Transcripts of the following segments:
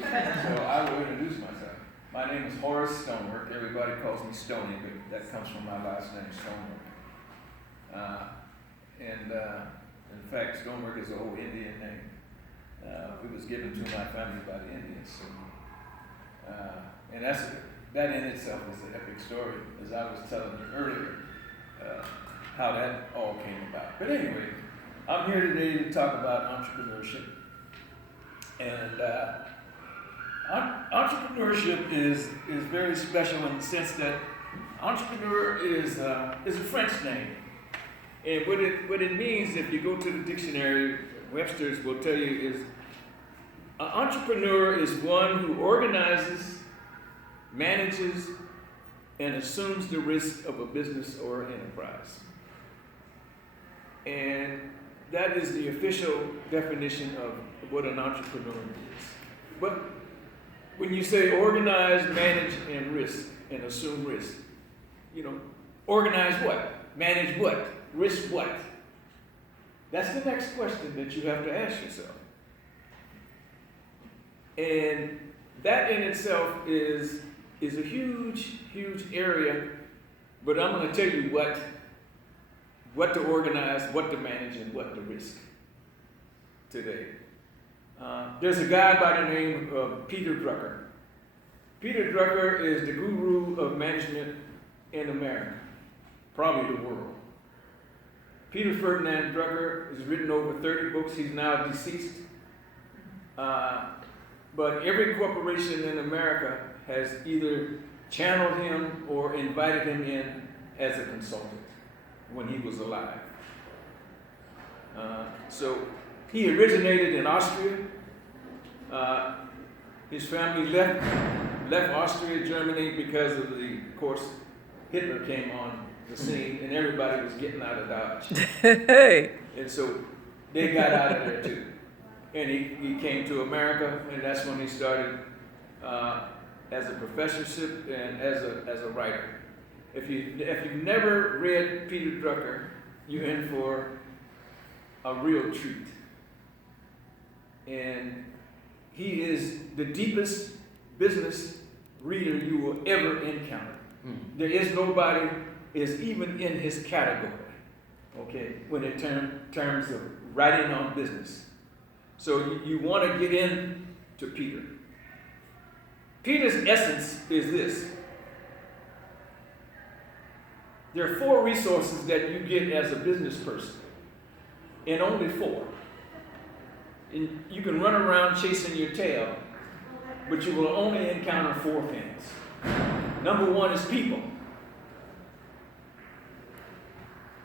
So I will introduce myself. My name is Horace Stonework. Everybody calls me Stoney, but that comes from my last name, Stonework. In fact, Stonework is an old Indian name. It was given to my family by the Indians. So, and that in itself is an epic story, as I was telling you earlier, how that all came about. But anyway, I'm here today to talk about entrepreneurship. And entrepreneurship is very special in the sense that entrepreneur is a French name. And what it means, if you go to the dictionary, Webster's will tell you, is an entrepreneur is one who organizes, manages, and assumes the risk of a business or enterprise. And that is the official definition of what an entrepreneur is. But when you say organize, manage, and risk, and assume risk, organize what? Manage what? Risk what? That's the next question that you have to ask yourself. And that in itself is a huge, huge area, but I'm going to tell you what to organize, what to manage, and what to risk today. There's a guy by the name of Peter Drucker. Peter Drucker is the guru of management in America, probably the world. Peter Ferdinand Drucker has written over 30 books. He's now deceased. But every corporation in America has either channeled him or invited him in as a consultant when he was alive. So he originated in Austria. His family left Austria, Germany, because of of course, Hitler came on the scene and everybody was getting out of Dodge. And so they got out of there too. And he came to America, and that's when he started as a professorship and as a writer. If you've never read Peter Drucker, you're in for a real treat. And he is the deepest business reader you will ever encounter. There is nobody is even in his category, okay, when it terms of writing on business. So you want to get in to Peter. Peter's essence is this. There are 4 resources that you get as a business person, and only 4. And you can run around chasing your tail, but you will only encounter 4 things. Number 1 is people.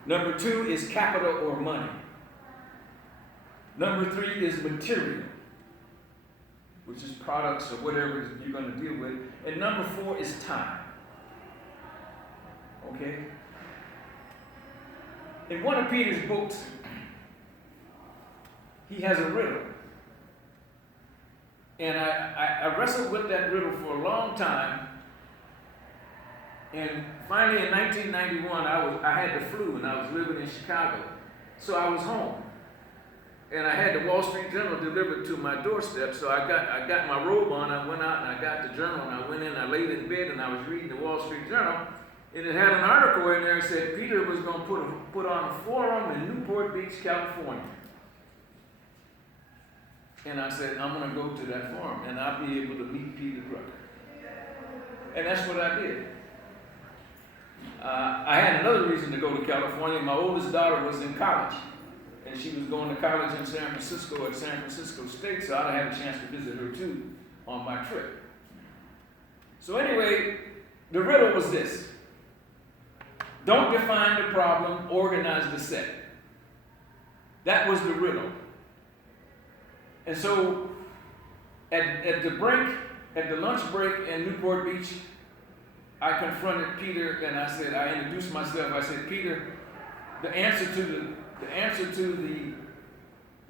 Number 2 is capital or money. Number 3 is material, which is products or whatever you're going to deal with. And number 4 is time. Okay? In one of Peter's books, he has a riddle. And I wrestled with that riddle for a long time. And finally in 1991, I had the flu and I was living in Chicago. So I was home. And I had the Wall Street Journal delivered to my doorstep. So I got my robe on, I went out and I got the journal and I went in, I laid in bed and I was reading the Wall Street Journal. And it had an article in there that said Peter was going to put on a forum in Newport Beach, California. And I said, I'm going to go to that forum and I'll be able to meet Peter Drucker. And that's what I did. I had another reason to go to California. My oldest daughter was in college. And she was going to college in San Francisco at San Francisco State, so I'd have a chance to visit her too on my trip. So anyway, the riddle was this. Don't define the problem, organize the set. That was the riddle. And so at the lunch break in Newport Beach, I confronted Peter and I introduced myself. I said, Peter, the answer to the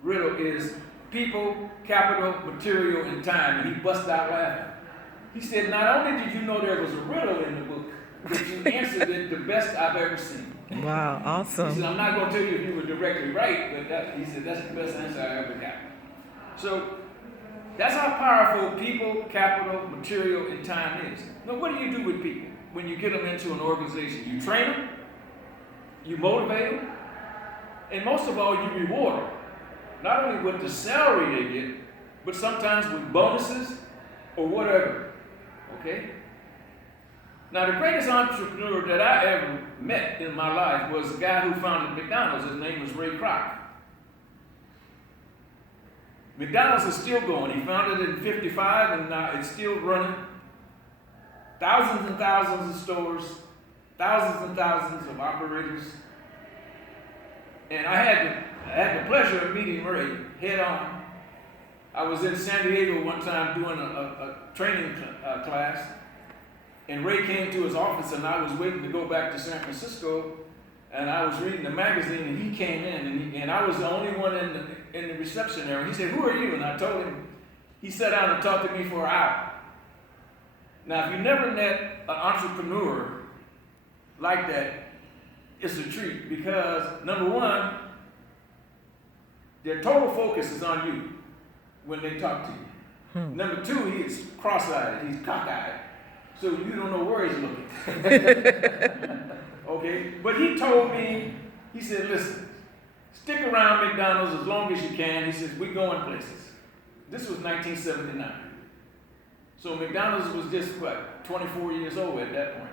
riddle is people, capital, material, and time. And he busted out laughing. He said, not only did you know there was a riddle in the book, but you answered it the best I've ever seen. Wow, awesome. He said, I'm not going to tell you if you were directly right, but he said, that's the best answer I ever got. So That's how powerful people, capital, material, and time is. Now, what do you do with people when you get them into an organization? You train them, you motivate them, and most of all, you reward them. Not only with the salary they get, but sometimes with bonuses or whatever. Okay? Now, the greatest entrepreneur that I ever met in my life was a guy who founded McDonald's. His name was Ray Kroc. McDonald's is still going. He founded it in '55, and it's still running. Thousands and thousands of stores, thousands and thousands of operators. And I had the pleasure of meeting Ray head on. I was in San Diego one time doing a training class, and Ray came to his office, and I was waiting to go back to San Francisco, and I was reading the magazine, and he came in, and I was the only one in the reception area. He said, "Who are you?" And I told him. He sat down and talked to me for an hour. Now, if you never met an entrepreneur like that, it's a treat, because number one, their total focus is on you when they talk to you. Number two, he's cross-eyed, he's cockeyed, so you don't know where he's looking. Okay, but he told me, he said, "Listen, stick around McDonald's as long as you can." He says, "We going places." This was 1979. So McDonald's was just, 24 years old at that point.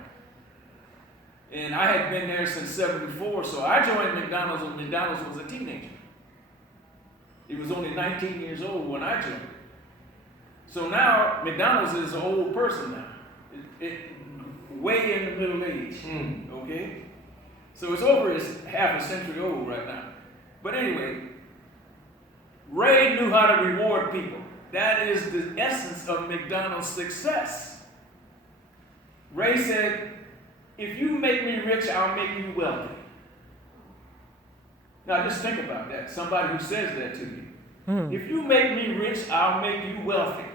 And I had been there since '74, so I joined McDonald's when McDonald's was a teenager. He was only 19 years old when I joined. So now McDonald's is an old person now. Way in the middle age, okay? So it's over, it's half a century old right now. But anyway, Ray knew how to reward people. That is the essence of McDonald's success. Ray said, "If you make me rich, I'll make you wealthy." Now just think about that, somebody who says that to you. If you make me rich, I'll make you wealthy.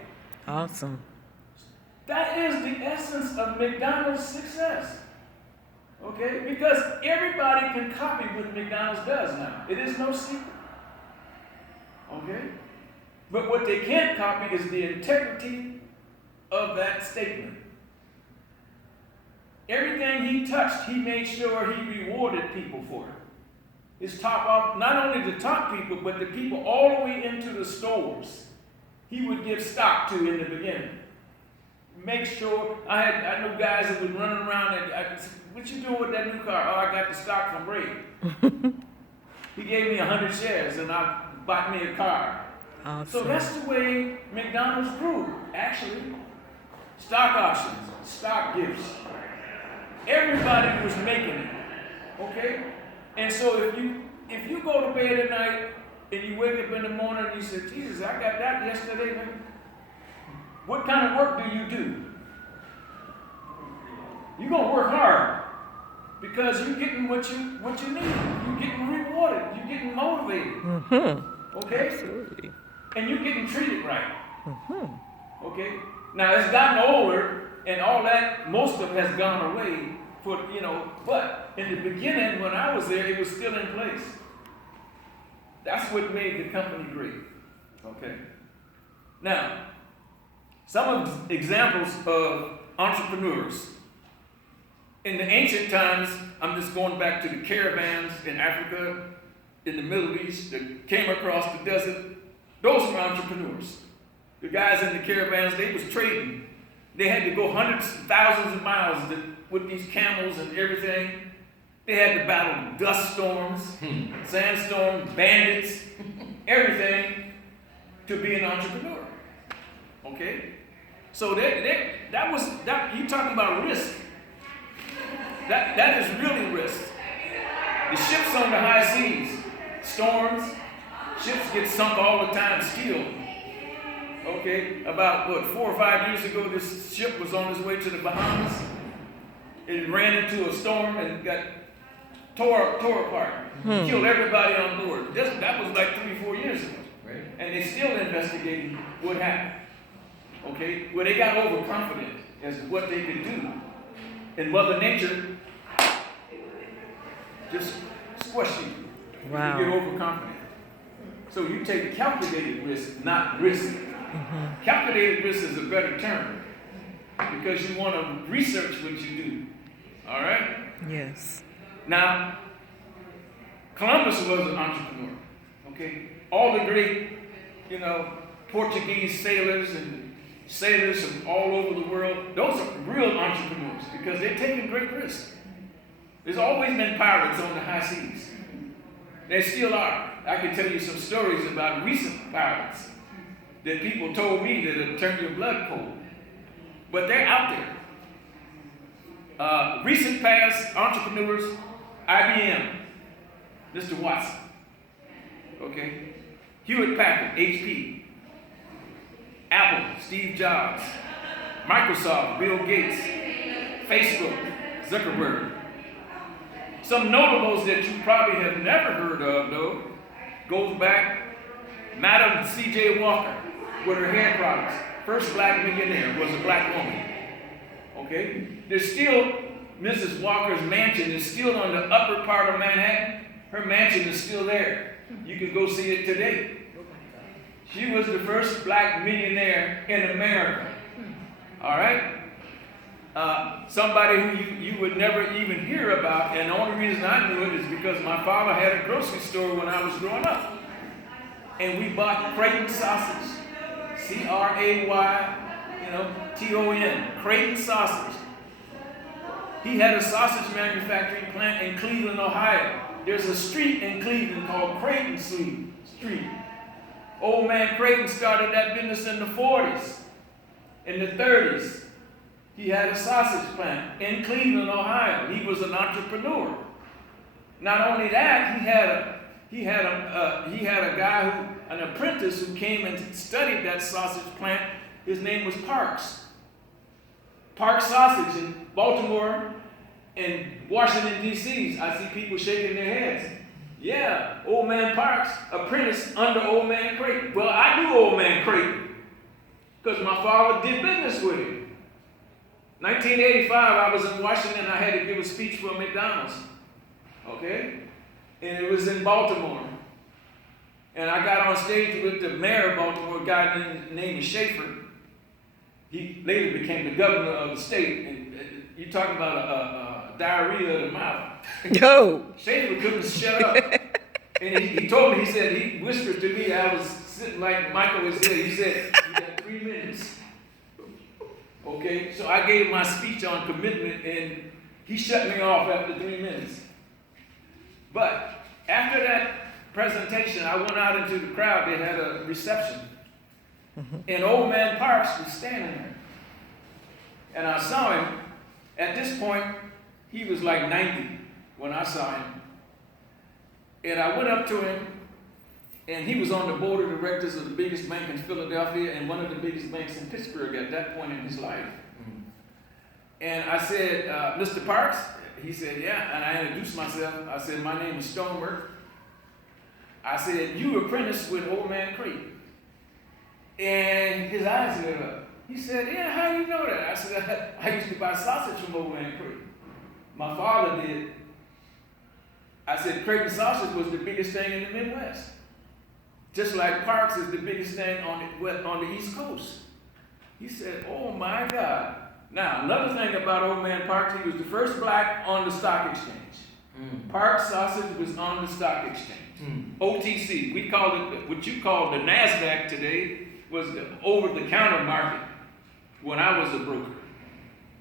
Awesome. That is the essence of McDonald's success. Okay? Because everybody can copy what McDonald's does now. It is no secret. Okay? But what they can't copy is the integrity of that statement. Everything he touched, he made sure he rewarded people for it. His top off, not only the top people, but the people all the way into the stores, he would give stock to in the beginning. Make sure, I know guys that was running around and I said, "What you doing with that new car?" "Oh, I got the stock from Ray." He gave me 100 shares and I bought me a car. Awesome. So that's the way McDonald's grew, actually. Stock options, stock gifts. Everybody was making it, okay? And so if you go to bed at night and you wake up in the morning and you say, "Jesus, I got that yesterday, man." What kind of work do you do? You're gonna work hard because you're getting what you need. You're getting rewarded. You're getting motivated. Okay? Absolutely. And you're getting treated right. Okay? Now it's gotten older and all that, most of it has gone away but in the beginning when I was there, it was still in place. That's what made the company great. Okay? Now, some of the examples of entrepreneurs. In the ancient times, I'm just going back to the caravans in Africa, in the Middle East that came across the desert. Those were entrepreneurs. The guys in the caravans, they was trading. They had to go hundreds of thousands of miles with these camels and everything. They had to battle dust storms, sandstorms, bandits, everything to be an entrepreneur. Okay? So that you talking about risk. That is really risk. The ships on the high seas, storms, ships get sunk all the time still. Okay, about 4 or 5 years ago, this ship was on its way to the Bahamas. It ran into a storm and got tore apart. Killed everybody on board. That was like 3 or 4 years ago. Right. And they're still investigating what happened. Okay, well they got overconfident as to what they could do. And Mother Nature just squished you. Wow. You get overconfident. So you take calculated risk, not risk. Mm-hmm. Calculated risk is a better term because you want to research what you do. All right? Yes. Now, Columbus was an entrepreneur. Okay? All the great, Portuguese sailors and sailors from all over the world, those are real entrepreneurs because they're taking great risks. There's always been pirates on the high seas. They still are. I can tell you some stories about recent pirates that people told me that it'll turn your blood cold. But they're out there. Recent past entrepreneurs, IBM, Mr. Watson. Okay? Hewlett Packard, HP. Apple, Steve Jobs. Microsoft, Bill Gates. Facebook, Zuckerberg. Some notables that you probably have never heard of, though, goes back, Madam C.J. Walker with her hair products. First black millionaire was a black woman. Okay? There's still, Mrs. Walker's mansion is still on the upper part of Manhattan. Her mansion is still there. You can go see it today. She was the first black millionaire in America. All right? Somebody who you would never even hear about, and the only reason I knew it is because my father had a grocery store when I was growing up. And we bought Creighton sausage. C-R-A-Y, T-O-N, Creighton sausage. He had a sausage manufacturing plant in Cleveland, Ohio. There's a street in Cleveland called Creighton Street. Old man Creighton started that business in the 40s. In the 30s, he had a sausage plant in Cleveland, Ohio. He was an entrepreneur. Not only that, he had a guy an apprentice who came and studied that sausage plant. His name was Parks. Parks Sausage in Baltimore and Washington, D.C. I see people shaking their heads. Yeah, old man Parks, apprentice under old man Creighton. Well, I knew old man Creighton because my father did business with him. 1985, I was in Washington. I had to give a speech for McDonald's. Okay? And it was in Baltimore. And I got on stage with the mayor of Baltimore, a guy named Schaefer. He later became the governor of the state. And you talk about a diarrhea of the mouth. Yo. Schaefer couldn't shut up. And he told me, he whispered to me, I was sitting like Michael was there. He said, you got 3 minutes. Okay, so I gave my speech on commitment and he shut me off after 3 minutes. But after that presentation, I went out into the crowd. They had a reception. And old man Parks was standing there. And I saw him. At this point, he was like 90 when I saw him. And I went up to him, and he was on the board of directors of the biggest bank in Philadelphia and one of the biggest banks in Pittsburgh at that point in his life. And I said, Mr. Parks? He said, yeah. And I introduced myself. I said, my name is Stonework. I said, you apprenticed with old man Creighton. And his eyes lit up. He said, yeah, how do you know that? I said, I used to buy sausage from old man Creighton. My father did. I said, Creighton sausage was the biggest thing in the Midwest. Just like Parks is the biggest thing on the East Coast. He said, oh my God. Now, another thing about old man Parks, he was the first black on the stock exchange. Parks sausage was on the stock exchange. OTC, we call it, what you call the NASDAQ today, was the over-the-counter market when I was a broker.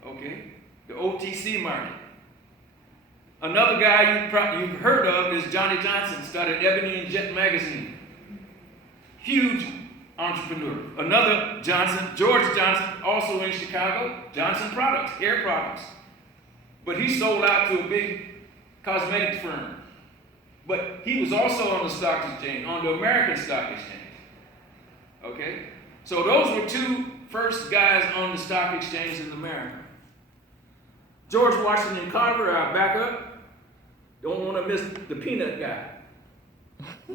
Okay? The OTC market. Another guy you've heard of is Johnny Johnson, started Ebony and Jet magazine. Huge entrepreneur. Another Johnson, George Johnson, also in Chicago, Johnson Products, hair products. But he sold out to a big cosmetics firm. But he was also on the stock exchange, on the American Stock Exchange. Okay? So those were two first guys on the stock exchange in America. George Washington Carver, I'll back up. Don't want to miss the peanut guy.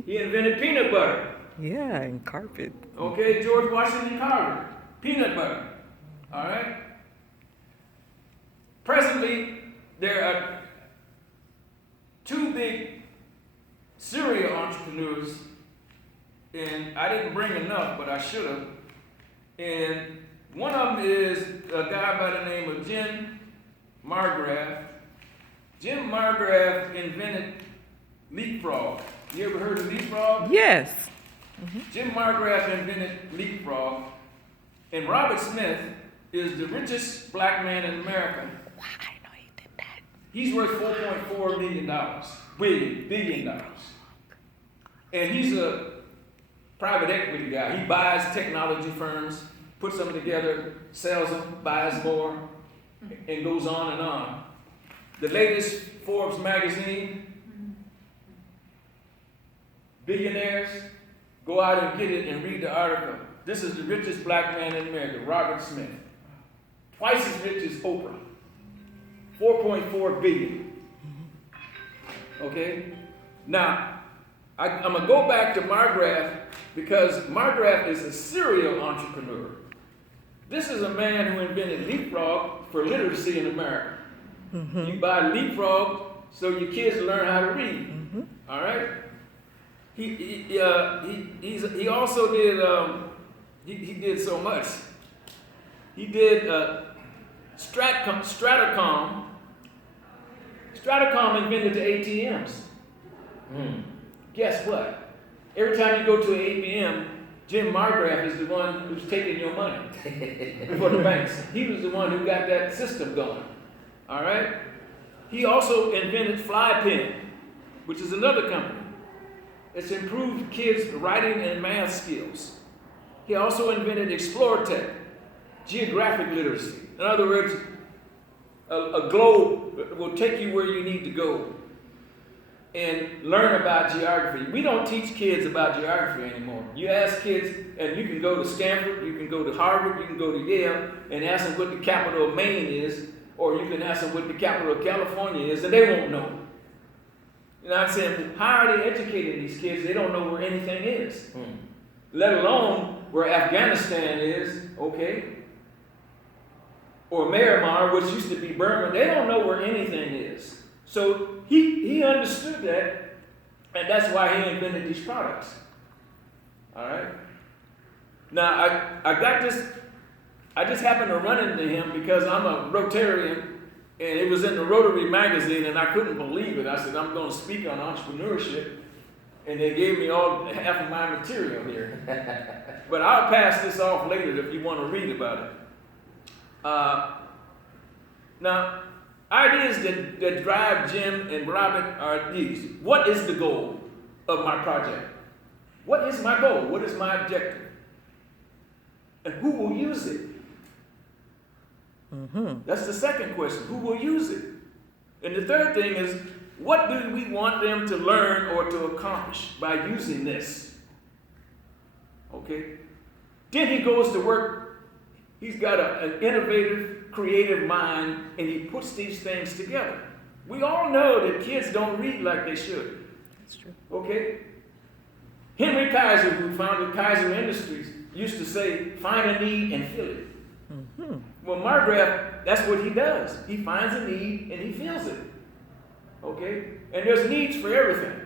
He invented peanut butter. Yeah, and carpet. Okay, George Washington Carver, peanut butter. All right? Presently, there are two big serial entrepreneurs, and I didn't bring enough, but I should have. And one of them is a guy by the name of Jim Margraf. Jim Margraf invented leapfrog. You ever heard of leapfrog? Yes. Jim Margraf invented leapfrog. And Robert Smith is the richest black man in America. Wow, I know he did that. He's worth $4.4 billion. And he's a private equity guy. He buys technology firms, puts them together, sells them, buys more, and goes on and on. The latest Forbes magazine, billionaires, go out and get it and read the article. This is the richest black man in America, Robert Smith. Twice as rich as Oprah. 4.4 billion. Okay? Now, I'm going to go back to Margraf because Margraf is a serial entrepreneur. This is a man who invented leapfrog for literacy in America. You buy leapfrog so your kids learn how to read. All right? He also did, he did so much. He did Stratcom. Stratcom invented the ATMs. Guess what? Every time you go to an ATM, Jim Margraf is the one who's taking your money for the banks. He was the one who got that system going. All right? He also invented FlyPen, which is another company. It's improved kids' writing and math skills. He also invented ExploreTech, geographic literacy. In other words, a globe will take you where you need to go and learn about geography. We don't teach kids about geography anymore. You ask kids, and you can go to Stanford, you can go to Harvard, you can go to Yale, and ask them what the capital of Maine is, or you can ask them what the capital of California is, and they won't know. You know what I'm saying? How are they educating these kids? They don't know where anything is. Let alone where Afghanistan is, okay? Or Myanmar, which used to be Burma. They don't know where anything is. So he understood that, and that's why he invented these products. All right? Now, I just happened to run into him because I'm a Rotarian, and it was in the Rotary magazine, and I couldn't believe it. I said, I'm going to speak on entrepreneurship, and they gave me all half of my material here. But I'll pass this off later if you want to read about it. Now, ideas that drive Jim and Robert are these. What is the goal of my project? What is my goal? What is my objective? And who will use it? That's the second question. Who will use it? And the third thing is, what do we want them to learn or to accomplish by using this? Okay? Then he goes to work. He's got an innovative, creative mind, and he puts these things together. We all know that kids don't read like they should. That's true. Okay? Henry Kaiser, who founded Kaiser Industries, used to say, find a need and fill it. Well, Margraf, that's what he does. He finds a need and he fills it. Okay? And there's needs for everything.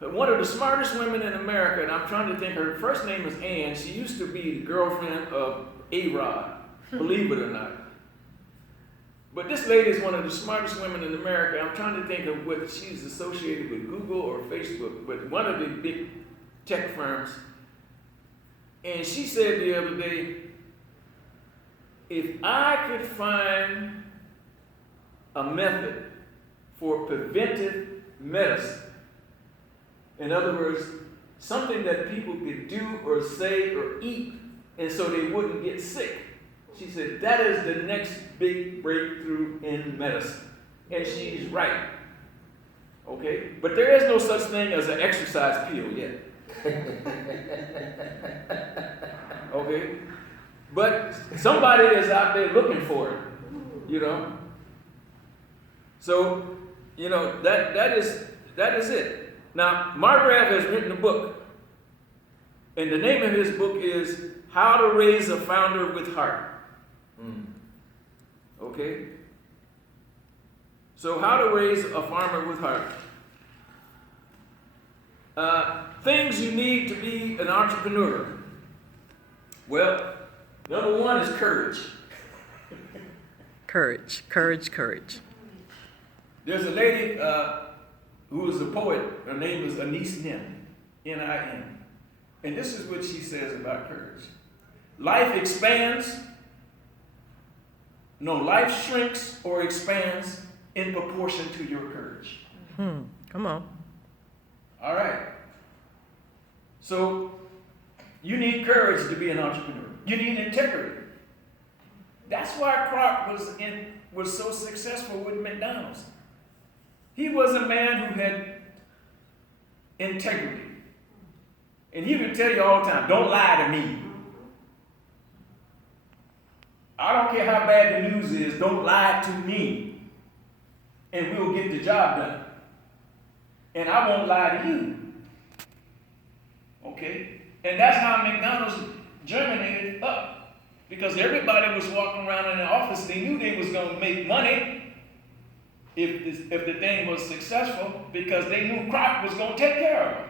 But one of the smartest women in America, and I'm trying to think, her first name is Ann. She used to be the girlfriend of A-Rod, believe it or not. But this lady is one of the smartest women in America. I'm trying to think of whether she's associated with Google or Facebook, but one of the big tech firms. And she said the other day, if I could find a method for preventive medicine, in other words, something that people could do or say or eat, and so they wouldn't get sick, she said, that is the next big breakthrough in medicine. And she's right. Okay? But there is no such thing as an exercise pill yet. Okay? But somebody is out there looking for it, you know. So, you know, that is it. Now, Margraf has written a book, and the name of his book is How to Raise a Founder with Heart. Okay? So, how to raise a farmer with heart. Things you need to be an entrepreneur. Well, Number one is courage. Courage, courage, courage. There's a lady who was a poet. Her name was Anise Nin, N-I-N. And this is what she says about courage. Life shrinks or expands in proportion to your courage. Come on. All right. So you need courage to be an entrepreneur. You need integrity. That's why Kroc was so successful with McDonald's. He was a man who had integrity. And he would tell you all the time, don't lie to me. I don't care how bad the news is, don't lie to me. And we'll get the job done. And I won't lie to you. Okay? And that's how McDonald's germinated up. Because everybody was walking around in the office, they knew they was going to make money if the thing was successful, because they knew Kroc was going to take care of them.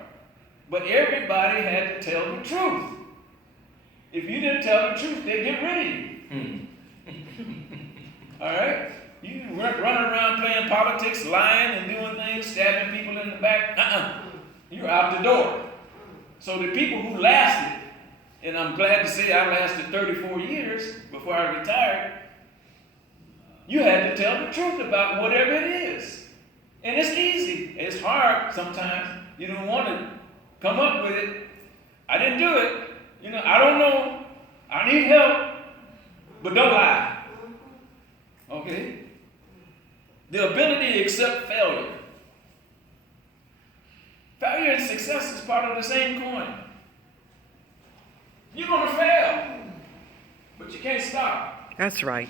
But everybody had to tell the truth. If you didn't tell the truth, they'd get rid of you. All right? You running around playing politics, lying and doing things, stabbing people in the back. You're out the door. So the people who lasted, and I'm glad to say I lasted 34 years before I retired, you had to tell the truth about whatever it is. And it's easy. It's hard sometimes. You don't want to come up with it. I didn't do it. I don't know. I need help. But don't lie. Okay? The ability to accept failure. Failure and success is part of the same coin. You're going to fail, but you can't stop. That's right.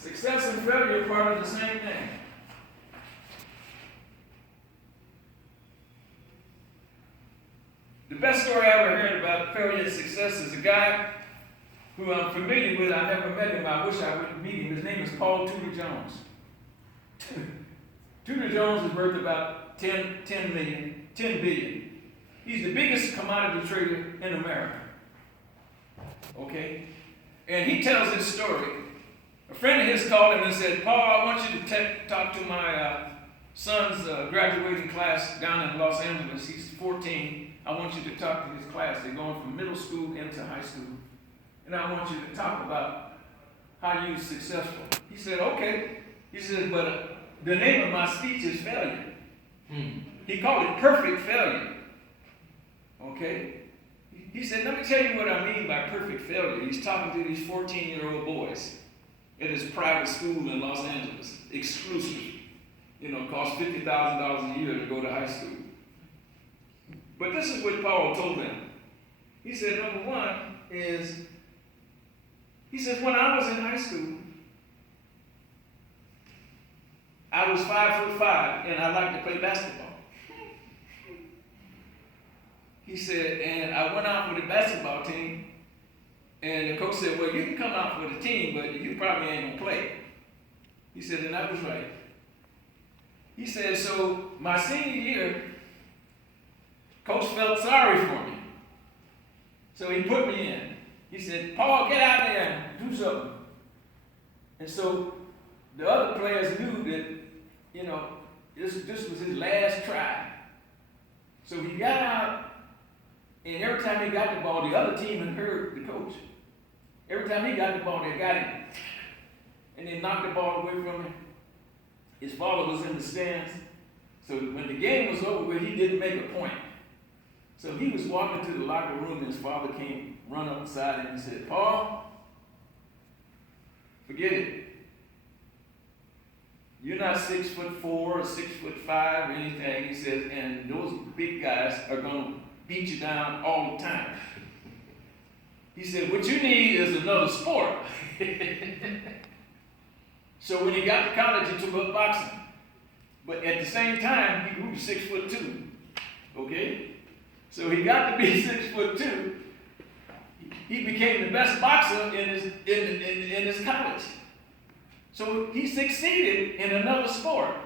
Success and failure are part of the same thing. The best story I ever heard about failure and success is a guy who I'm familiar with. I never met him. I wish I would meet him. His name is Paul Tudor Jones. Tudor Jones is worth about 10 billion. He's the biggest commodity trader in America. Okay? And he tells his story. A friend of his called him and said, Paul, I want you to talk to my son's graduating class down in Los Angeles. He's 14. I want you to talk to his class. They're going from middle school into high school. And I want you to talk about how you're successful. He said, okay. He said, but the name of my speech is failure. He called it perfect failure. Okay? He said, let me tell you what I mean by perfect failure. He's talking to these 14-year-old boys at his private school in Los Angeles, exclusive. Cost $50,000 a year to go to high school. But this is what Paul told them. He said, number one is, he says, when I was in high school, I was 5'5" and I liked to play basketball. He said, and I went out with the basketball team, and the coach said, well, you can come out for the team, but you probably ain't gonna play. He said, and that was right. He said, so my senior year, coach felt sorry for me. So he put me in. He said, Paul, get out there and do something. And so the other players knew that, this was his last try. So he got out, and every time he got the ball, the other team had heard the coach. Every time he got the ball, they got him. And they knocked the ball away from him. His father was in the stands. So when the game was over with, he didn't make a point. So he was walking to the locker room, and his father came, run up beside him and said, Paul, forget it. You're not 6'4" or 6'5" or anything. He says, and those big guys are going to beat you down all the time. He said, what you need is another sport. So when he got to college, he took up boxing. But at the same time, he grew to 6'2". Okay? So he got to be 6'2". He became the best boxer in his college. So he succeeded in another sport.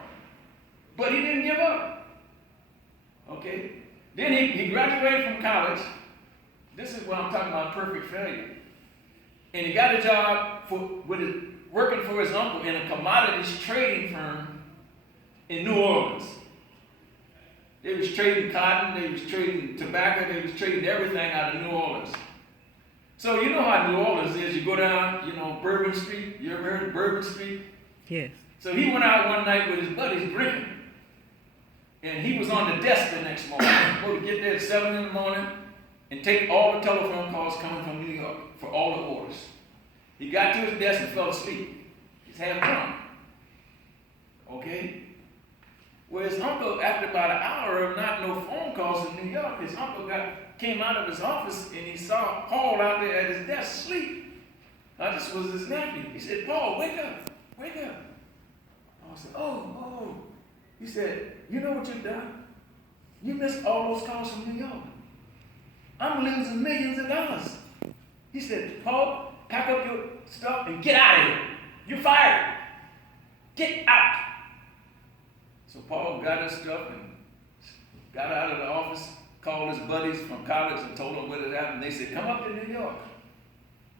But he didn't give up. Okay? Then he graduated from college. This is what I'm talking about, perfect failure. And he got a job working for his uncle in a commodities trading firm in New Orleans. They was trading cotton, they was trading tobacco, they was trading everything out of New Orleans. So you know how New Orleans is. You go down, Bourbon Street. You ever heard of Bourbon Street? Yes. So he went out one night with his buddies drinking. And he was on the desk the next morning. Go to get there at 7 in the morning and take all the telephone calls coming from New York for all the orders. He got to his desk and fell asleep. He's half drunk. Okay? Well, his uncle, after about an hour of not no phone calls in New York, his uncle came out of his office and he saw Paul out there at his desk asleep. I just was his nephew. He said, Paul, wake up, wake up. Paul said, oh. He said, you know what you've done? You missed all those calls from New York. I'm losing millions of dollars. He said, Paul, pack up your stuff and get out of here. You're fired. Get out. So Paul got his stuff and got out of the office, called his buddies from college and told them what had happened. They said, come up to New York.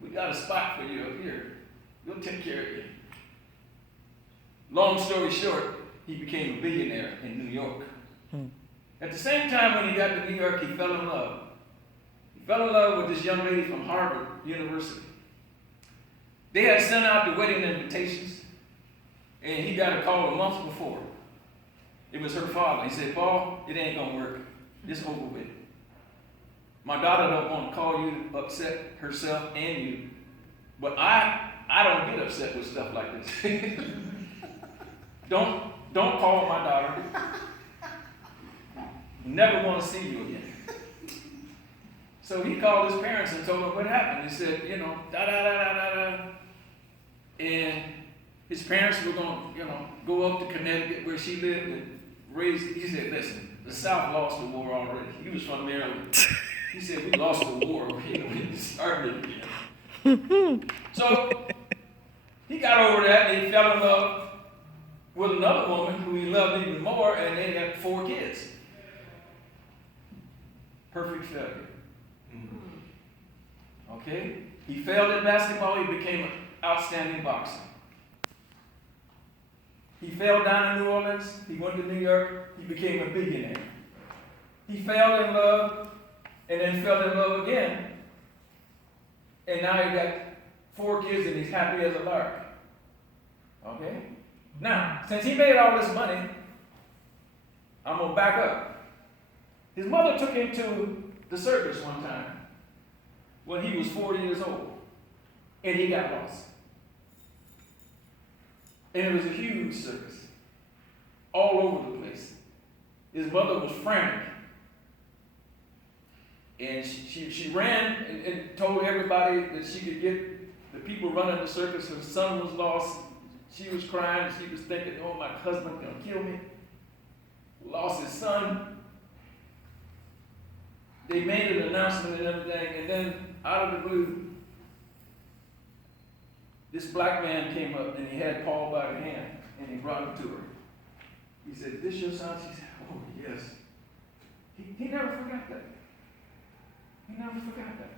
We got a spot for you up here. We'll take care of you. Long story short, he became a billionaire in New York. At the same time when he got to New York, he fell in love. He fell in love with this young lady from Harvard University. They had sent out the wedding invitations, and he got a call a month before. It was her father. He said, Paul, it ain't gonna work. It's over with. My daughter don't want to call you to upset herself and you, but I don't get upset with stuff like this. Don't call my daughter. Never want to see you again. So he called his parents and told them what happened. He said, da. And his parents were going to, go up to Connecticut where she lived and raise. He said, listen, the South lost the war already. He was from Maryland. He said, we lost the war. We started again. So he got over that and he fell in love with another woman who he loved even more, and they had 4 kids. Perfect failure. Okay? He failed at basketball, he became an outstanding boxer. He fell down in New Orleans, he went to New York, he became a billionaire. He fell in love, and then fell in love again, and now he got 4 kids and he's happy as a lark. Okay? Now, since he made all this money, I'm going to back up. His mother took him to the circus one time when he was 4 years old, and he got lost. And it was a huge circus, all over the place. His mother was frantic. And she ran and told everybody that she could get the people running the circus. Her son was lost. She was crying. She was thinking, oh, my husband's going to kill me. Lost his son. They made an announcement and everything. And then out of the blue, this black man came up and he had Paul by the hand and he brought him to her. He said, is this your son? She said, oh, yes. He never forgot that. He never forgot that.